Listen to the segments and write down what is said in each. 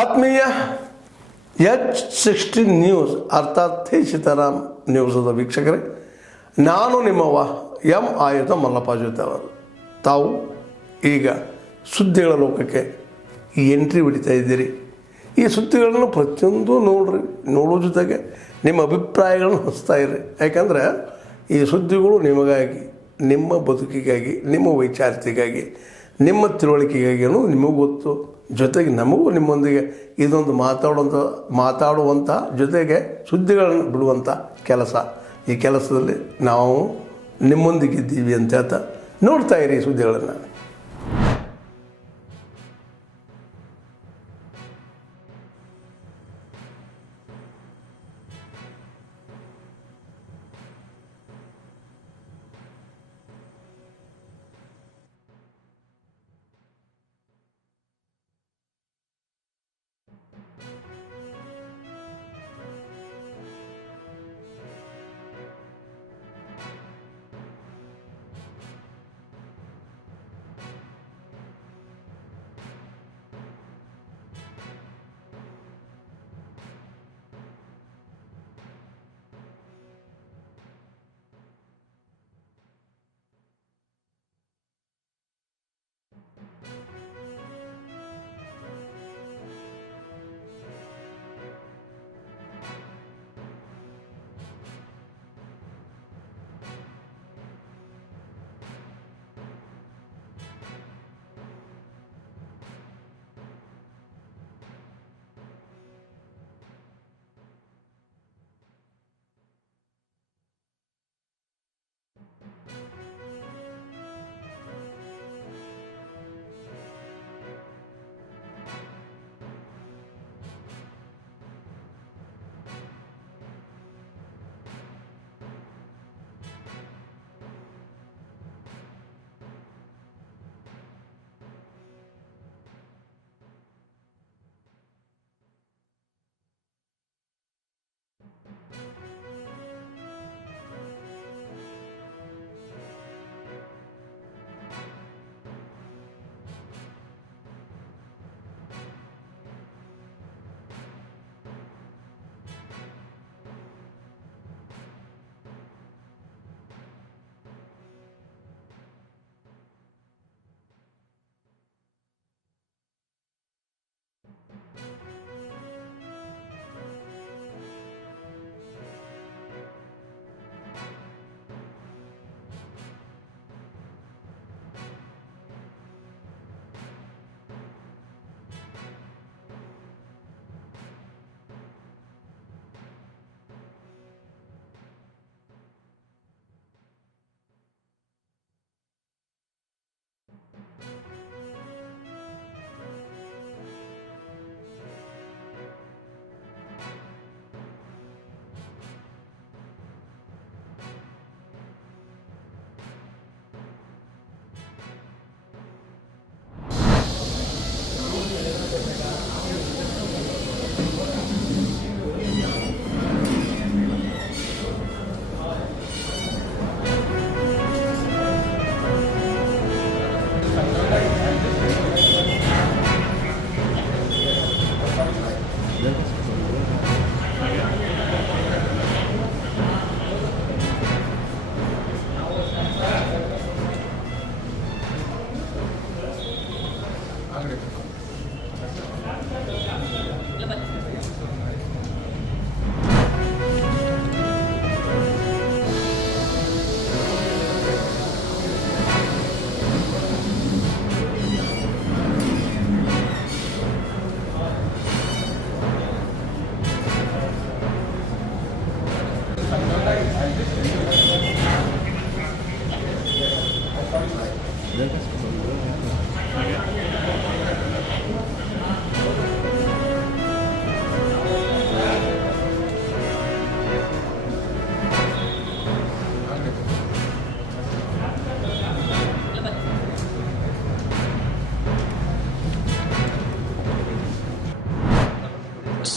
ಆತ್ಮೀಯ H16 news ಅರ್ಥಾತ್ ಸೀತಾರಾಮ್ ನ್ಯೂಸದ ವೀಕ್ಷಕರೇ, ನಾನು ನಿಮ್ಮವ ಎಂ ಆಯುಧ ಮಲ್ಲಪ್ಪ ಜೊತೆ ಅವರು. ತಾವು ಈಗ ಸುದ್ದಿಗಳ ಲೋಕಕ್ಕೆ ಎಂಟ್ರಿ ಹೊಡಿತಾ ಇದ್ದೀರಿ. ಈ ಸುದ್ದಿಗಳನ್ನು ಪ್ರತಿಯೊಂದು ನೋಡೋ ಜೊತೆಗೆ ನಿಮ್ಮ ಅಭಿಪ್ರಾಯಗಳನ್ನು ಹಂಚ್ತಾ ಇರ್ರಿ. ಯಾಕಂದರೆ ಈ ಸುದ್ದಿಗಳು ನಿಮಗಾಗಿ, ನಿಮ್ಮ ಬದುಕಿಗಾಗಿ, ನಿಮ್ಮ ವೈಚಾರಿಕೆಗಾಗಿ, ನಿಮ್ಮ ತಿಳುವಳಿಕೆಗಾಗಿ ಅನ್ನೋದು ನಿಮಗೂ ಗೊತ್ತು. ಜೊತೆಗೆ ನಮಗೂ ನಿಮ್ಮೊಂದಿಗೆ ಇದೊಂದು ಮಾತಾಡುವಂಥ ಜೊತೆಗೆ ಸುದ್ದಿಗಳನ್ನು ಬಿಡುವಂಥ ಕೆಲಸ. ಈ ಕೆಲಸದಲ್ಲಿ ನಾವು ನಿಮ್ಮೊಂದಿಗಿದ್ದೀವಿ ಅಂತ ಹೇಳ್ತಾ ನೋಡ್ತಾ ಇರಿ ಈ ಸುದ್ದಿಗಳನ್ನು.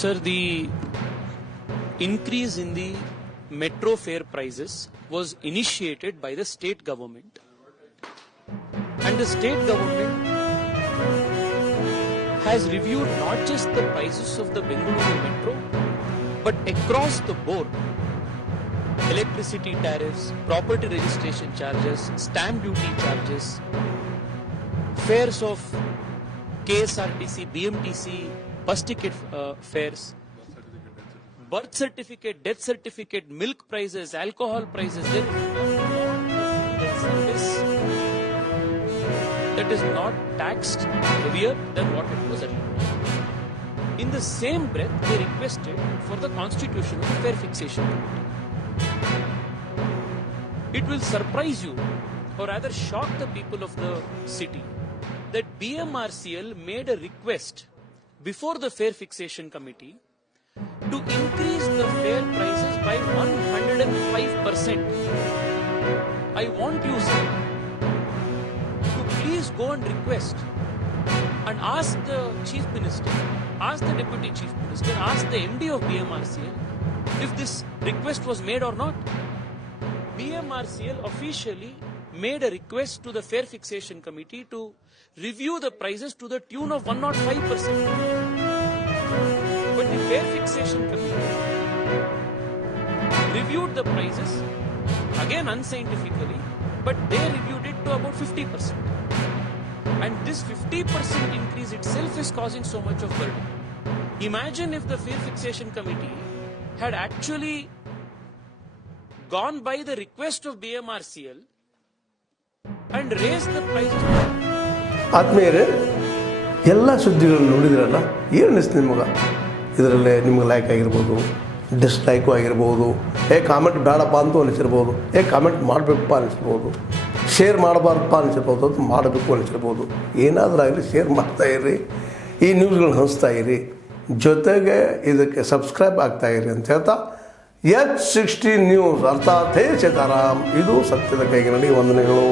Sir, the increase in the metro fare prices was initiated by the state government, and the state government has reviewed not just the prices of the Bengaluru metro, but across the board. Electricity tariffs, property registration charges, stamp duty charges, fares of KSRTC, BMTC, bus ticket fares, birth certificate, death certificate, milk prices, alcohol prices. There is not a single service that is not taxed heavier than what it was earlier. In the same breath, they requested for the constitutional fare fixation committee. It will surprise you, or rather shock the people of the city, that BMRCL made a request before the fare fixation committee to increase the fare prices by 105%. I want you, sir, to please go and request and ask the Chief Minister, ask the Deputy Chief Minister, ask the MD of BMRCL if this request was made or not. BMRCL officially made a request to the Fare Fixation Committee to review the prices to the tune of 105%. But the Fare Fixation Committee reviewed the prices, again unscientifically, but they reviewed it to about 50%. And this 50% increase itself is causing so much of burden. Imagine if the Fare Fixation Committee had actually gone by the request of BMRCL and raised the prices. ಆತ್ಮೀಯರೇ, ಎಲ್ಲ ಸುದ್ದಿಗಳನ್ನು ನೋಡಿದ್ರಲ್ಲ, ಏನು ಅನಿಸ್ತು ನಿಮಗೆ? ಇದರಲ್ಲೇ ನಿಮಗೆ like ಆಗಿರ್ಬೋದು, ಡಿಸ್ಲೈಕು ಆಗಿರ್ಬೋದು, ಕಾಮೆಂಟ್ ಬೇಡಪ್ಪ ಅಂತೂ ಅನಿಸಿರ್ಬೋದು, ಕಾಮೆಂಟ್ ಮಾಡಬೇಕಪ್ಪ ಅನಿಸಿರ್ಬೋದು, ಶೇರ್ ಮಾಡಬಾರ್ದಪ್ಪ ಅನಿಸಿರ್ಬೋದು, ಅದು ಮಾಡಬೇಕು ಅನಿಸಿರ್ಬೋದು. ಏನಾದರೂ ಆಗಲಿ ಶೇರ್ ಮಾಡ್ತಾಯಿರಿ, ಈ ನ್ಯೂಸ್ಗಳನ್ನ ಹಂಚ್ತಾ ಇರಿ, ಜೊತೆಗೆ ಇದಕ್ಕೆ ಸಬ್ಸ್ಕ್ರೈಬ್ ಆಗ್ತಾಯಿರಿ ಅಂತ ಹೇಳ್ತಾ H16 ನ್ಯೂಸ್ ಅರ್ಥಾತ್ ಹೇ ಸೀತಾರಾಮ್, ಇದು ಸತ್ಯದ ಕೈಗೆ ನಡಿ. ವಂದನೆಗಳು.